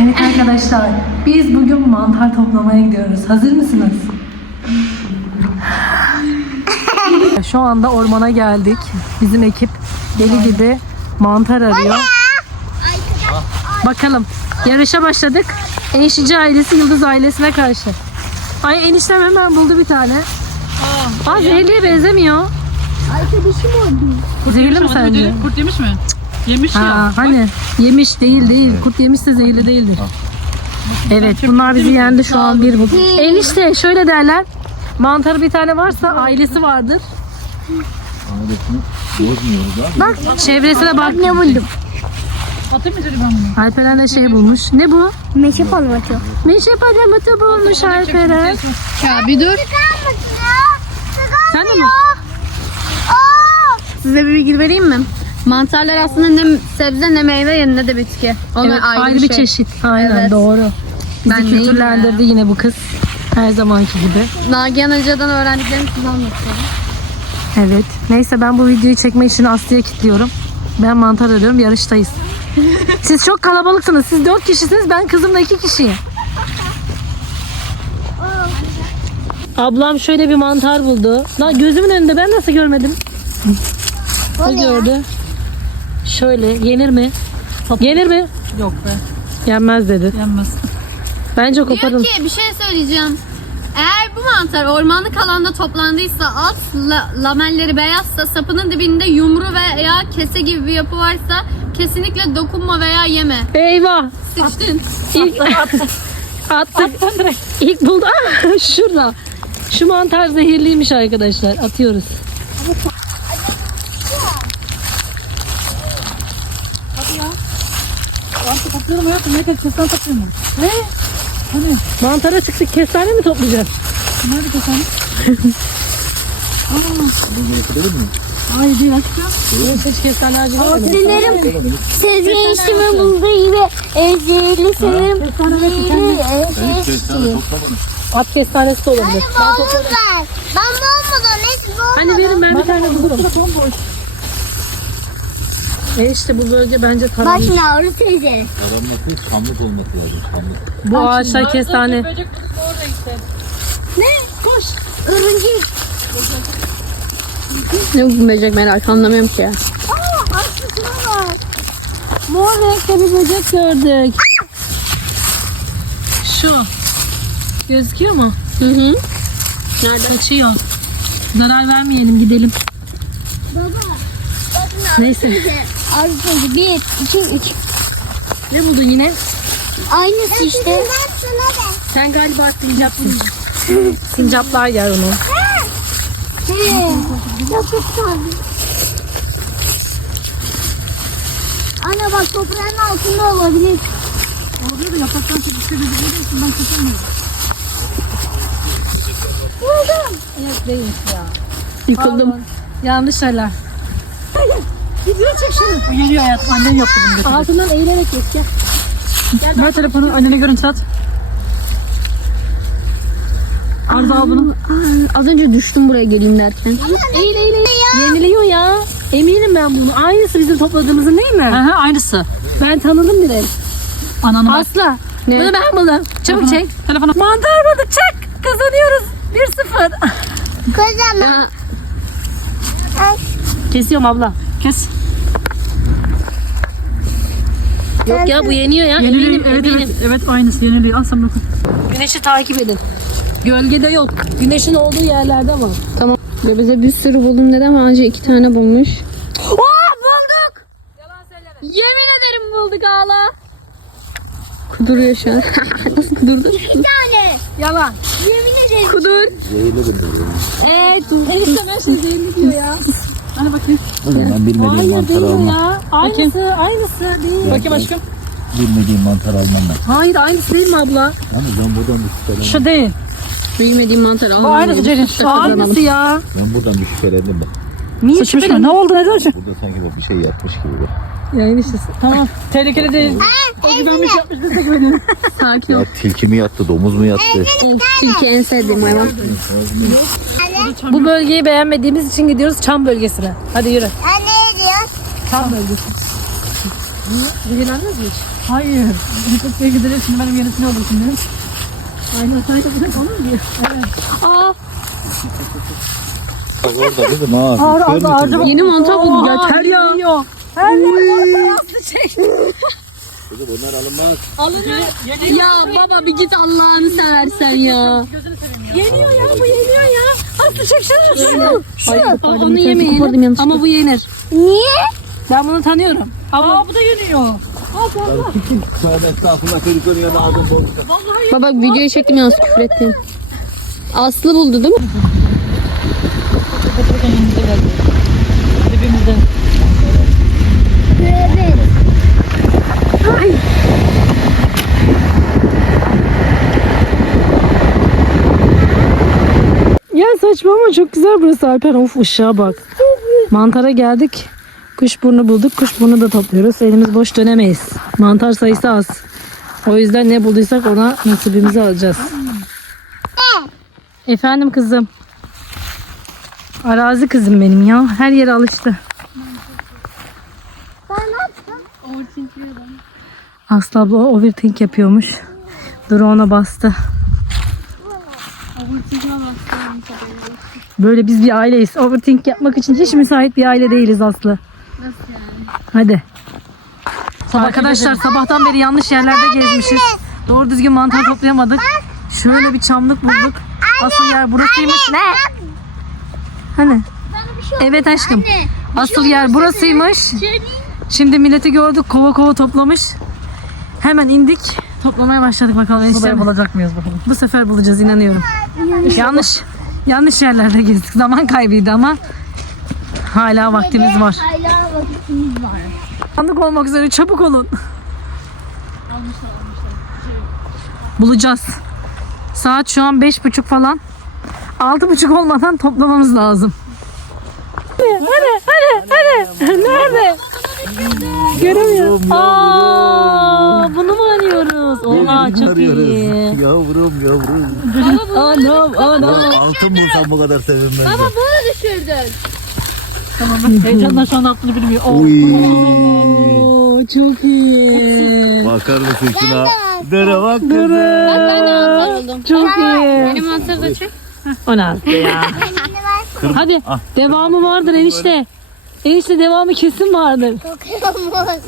Evet arkadaşlar, biz bugün mantar toplamaya gidiyoruz. Hazır mısınız? Şu anda ormana geldik. Bizim ekip deli gibi mantar arıyor. Bakalım. Yarışa başladık. Enişici ailesi Yıldız ailesine karşı. Ay eniştem hemen buldu bir tane. Aa zehirliye benzemiyor. Zehirli mi sence? Kurt yemiş mi? Yemiş ya. Ha, hani yemiş değil değil. Kurt yemişse zehirli değildir. Evet bunlar bizi yendi şu an bir bu. Enişte şöyle derler. Mantarı bir tane varsa ailesi vardır. Bak çevresine bak. Ne buldum? Atayım mı ben bunu? Alperen de şey bulmuş. Ne bu? Meşe palmatı. Meşe palamatı bulmuş Alperen. Ya bir dur. Sen de mi? Size bir bilgi vereyim mi? Mantarlar aslında ne sebze ne meyve ne de bitki. Onlar Evet, ayrı, ayrı, bir, şey. çeşit. Aynen Evet. doğru. Bizi Ben kültürlendirdi yine bu kız. Her zamanki gibi. Nagihan Hoca'dan öğrendiklerimi size anlatıyorum. Evet. Neyse ben bu videoyu çekmek için Aslı'ya kilitliyorum. Ben mantar arıyorum. Yarıştayız. Siz çok kalabalıksınız. Siz dört kişisiniz. Ben kızımla iki kişiyim. Ablam şöyle bir mantar buldu. Lan gözümün önünde ben nasıl görmedim? O gördü. Şöyle yenir mi? Yenir mi? Yok be. Yenmez dedi. Yenmez. Bence koparın. Diyor ki bir şey söyleyeceğim. Eğer bu mantar ormanlık alanda toplandıysa alt la- lamelleri beyazsa sapının dibinde yumru veya kese gibi bir yapı varsa kesinlikle dokunma veya yeme. Eyvah. Sıçtın. İlk attık. İlk buldu. Ah, şurada. Şu mantar zehirliymiş arkadaşlar. Atıyoruz. Topluyorum hayatım. Ne kadar kesten topluyorum. Ne? Hani? Mantara çıktık. Kestane mi toplayacağız? Nerede kesten? Hayır değil açıkça. Evet, hiç kestane ağacı görmedim. Dilerim Sezgin işimi bulduğu gibi ezeli senin zehirli At kestanesi de olabilir. Ben toplarım. Ben ben olmadan hiç bu Hani verin ben bir tane bulurum. E işte bu bölge bence taranmış. Navru teyze. Aranmak değil, kamlık olması lazım. Kamlık. Bu ağaçlar kestane. Böcek kutusu orada işte. Ne? Koş. Örümcek. Ne bu böcek merak anlamıyorum ki ya. Aa aslında var. Mor renkte bir böcek gördük. Şu. Gözüküyor mu? Hı hı. Kaçıyor. Zarar vermeyelim gidelim. Baba. Neyse. Arzu. Bir, iki, üç. Ne buldun yine? Aynısı işte. Sen galiba sincapsın. Sincaplar yer onu. Anne bak toprağın altında olabilir. Orada da yapraktan çok gözüküyorsun. Ben kesilmiyorum. Buldum. Yok değil ya. Yıkıldım. Yanlış şeyler. Bu geliyor hayatım. Annen yaptı bunu götürdü. Altından eğilerek geç gel. Ver telefonu annene görüntü at. Arda al bunu. Aa, Az önce düştüm buraya geleyim derken. Eğil eğil eğil. Yeniliyor ya. Eminim ben bunu. Aynısı bizim topladığımızın değil mi? Aha aynısı. Ben tanıdım bile. Ananı bak. Asla. Ne? Bunu ben buldum. Çabuk çek. Telefonu. Mantar bulduk çek. Kazanıyoruz. 1-0. Kocaman. Kesiyorum abla. Kes. Yok ya bu yeniyor ya. Yeniliyor. Eminim Evet eminim. evet. Evet aynısı yeniliyor. Al sen bakın. Güneşi takip edin. Gölgede yok. Güneşin olduğu yerlerde var. Tamam. Ya bize bir sürü buldum dedi ama anca iki tane bulmuş. Oo bulduk. Yemin ederim bulduk ağla. Kuduruyor şu an. Nasıl kudurdu? tane. Yalan. Yemin ederim. Kudur. Zehirli bunlar. Evet. Enişte her şey zehirli diyor ya. Hadi bakayım. Ben bilmediğim Hayır mantar değil almam. ya. Aynısı, aynısı değil. Bakayım aşkım. Bilmediğim mantar almam ben. Hayır aynısı değil mi abla? Ama ben buradan bir şüphelendim. Şu değil. Bilmediğim mantar Bu alalım. aynısı Cerin. Şu aynısı ya. Ben buradan bir şüphelendim bak. Niye Sıçmış mı? Ne oldu ne olacak? Burada sanki bak bir şey yapmış gibi bak. Ya eniştesi. Tamam. Tehlikeli değil. O güvenmiş yapmış biz de güveniyoruz. Sakin ol. Ya tilki mi yattı, domuz mu yattı? Tilki en sevdiğim hayvan. Bu bölgeyi beğenmediğimiz için gidiyoruz Çam bölgesine. Hadi yürü. Anne ne diyor? Çam bölgesi. Zehirlendiniz mi hiç? Hayır. Şey gidelim şimdi benim yenisini olur şimdi. Aynen sen yapacak olur mu? Aa, Orada kızım ha. Ağır ağır ağır. yeni mantar buldum. Yeter ya. Her yer bastı şey. Kızım onlar alınmaz. Ya baba bir git Allah'ını seversen ya. Yeniyor ya bu yeniyor ya. Aslı çeksene şunu. Şu. Onu yemeyin. Ama bu yenir. Niye? Ben bunu tanıyorum. Aa bu da yeniyor. Baba videoyu çektim yalnız küfür ettin. Aslı buldu değil mi? Dibimizde. Ya saçma ama çok güzel burası Alper. Of ışığa bak. Mantara geldik. Kuşburnu bulduk. Kuşburnu da topluyoruz. Elimiz boş dönemeyiz. Mantar sayısı az. O yüzden ne bulduysak ona nasibimizi alacağız. Efendim kızım. Arazi kızım benim ya. Her yere alıştı. Aslı abla overthink yapıyormuş. Duru ona bastı. Böyle biz bir aileyiz. Overthink yapmak için hiç müsait bir aile değiliz Aslı. Nasıl yani? Hadi. Arkadaşlar sabahtan beri yanlış yerlerde gezmişiz. Doğru düzgün mantar toplayamadık. Şöyle bir çamlık bulduk. Asıl yer burasıymış. Ne? Hani? Evet aşkım. Asıl yer burasıymış. Şimdi milleti gördük kova kova toplamış. Hemen indik. Toplamaya başladık bakalım. eniştem. bulacak mıyız bakalım? Bu sefer bulacağız inanıyorum. Yanlış yanlış yerlerde gezdik. Zaman kaybıydı ama hala vaktimiz var. Sandık olmak üzere çabuk olun. Bulacağız. Saat şu an beş buçuk falan. Altı buçuk olmadan toplamamız lazım. Hadi, hadi, hadi. Nerede? Göremiyorum. Aa, bunu mu arıyoruz? Oha çok iyi. Yavrum yavrum. Anam, anam. Altın bulsam bu kadar sevinmezdim. Bunu düşürdün. Heyecandan şu an aklını bilmiyor. Oh. Oo, çok iyi. Bakar mısın şuna? Dere bak kızım. Ben de mantar buldum. Çok iyi. Benim mantarı da çek. O ne Aslı ya? Hadi devamı vardır enişte. Enişte devamı kesin vardır.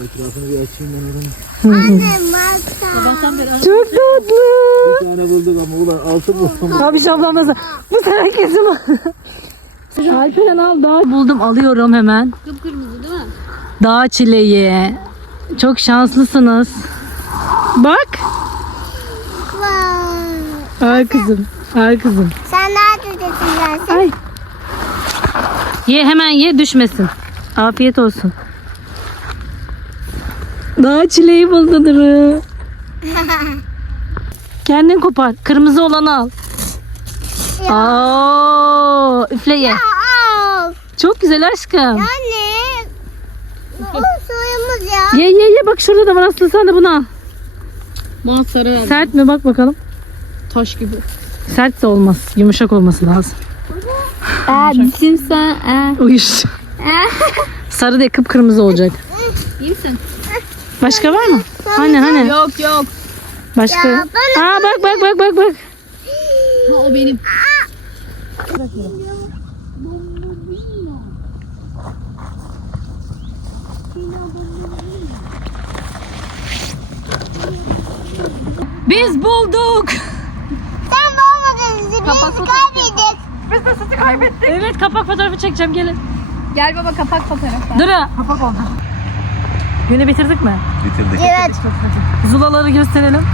Etrafını bir açayım onu. Çok tatlı. Bir tane bulduk ama ulan altın bulsam. Abi ablam nasıl? Bu sefer kesin var. Alperen al daha. Buldum alıyorum hemen. Kıpkırmızı değil mi? Dağ çileği. Çok şanslısınız. Bak. Ay kızım. Ay kızım. Sen neredesin ben? Ay. Ye hemen ye düşmesin. Afiyet olsun. Dağ çileği buldu Duru. Kendin kopar. Kırmızı olanı al. Aa, üfle ye. Aa, Çok güzel aşkım. anne. O suyumuz ya. Ye ye ye bak şurada da var Aslı sen de bunu al. Bana sarı. Sert mi bak bakalım. Taş gibi. Sert de olmaz. Yumuşak olması lazım. Eee sen. Eee. Uyuş. Sarı değil kıpkırmızı olacak. İyi misin? Başka var mı? Hani hani. Yok yok. Başka. Ya Aa bak bak bak bak bak. Ha, o benim. Biz bulduk. Sen bulmadın bizi. Biz kaybettik. Evet kapak fotoğrafı çekeceğim gelin. Gel baba kapak fotoğrafı. Dura. Kapak oldu. Günü bitirdik mi? Bitirdik. Evet. Zulaları gösterelim.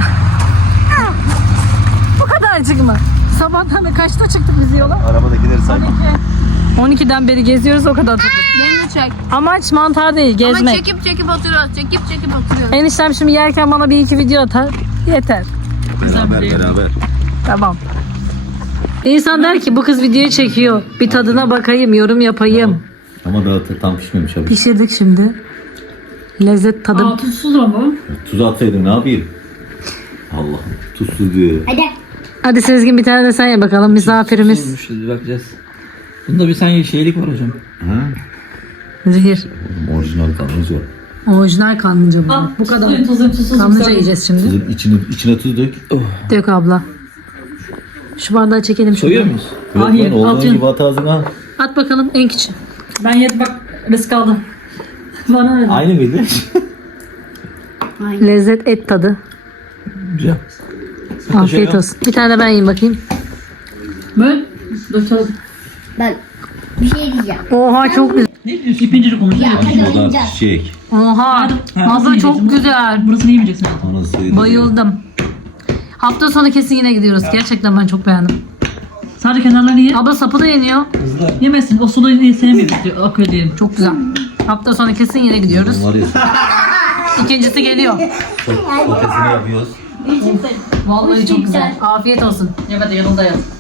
Bu kadarcık mı? Sabahtan da kaçta çıktık biz yola? Arabadakileri sayma. 12'den beri geziyoruz o kadar tuttuk. Beni çek. Amaç mantar değil Ama gezmek. çekip çekip oturuyoruz. Çekip çekip oturuyoruz. Eniştem şimdi yerken bana bir iki video atar. Yeter. Beraber beraber. Tamam. İnsan der ki bu kız video çekiyor. Bir tadına bakayım, yorum yapayım. Ama daha t- tam pişmemiş abi. Pişirdik şimdi. Lezzet tadım. Tuzsuz ama. Tuz atsaydın ne yapayım? Allah'ım tuzsuz diyor. Hadi Sezgin bir tane de sen ye bakalım misafirimiz. Olmuşuz bakacağız. Bunda bir saniye şeylik var hocam. Ha? Zehir. Orijinal kalmış var. Orijinal kanlıca bu. Bu kadar. Tuzun tuzsuz. Kanlıca yiyeceğiz şimdi. Tuzun içine, içine tuz dök. Dök abla. Şu bardağı çekelim şuradan. Koyuyor muyuz? Yok Hayır, lan olduğun gibi at ağzına. At bakalım en küçük. Ben yedim bak risk aldım. Bana öyle. Aynı mıydı? Lezzet et tadı. Güzel. Afiyet olsun. Bir tane de ben yiyeyim bakayım. Böyle. Dökelim. Ben bir şey diyeceğim. Oha çok güzel. Ne diyorsun? İpincili konuşuyor. O da çiçek. Oha. Abla çok güzel. Burasını yemeyeceksin. Anasıydı. Bayıldım. Hafta sonu kesin yine gidiyoruz. Gerçekten ben çok beğendim. Sadece kenarlarını ye. Abla sapı da yeniyor. Yemezsin. O sulu sevmiyorum. diyor, Akıyor diyelim. Çok güzel. Hafta sonu kesin yine gidiyoruz. Ya İkincisi geliyor. sotesini yapıyoruz. Vallahi çok güzel. Afiyet olsun. Evet yanımda yaz.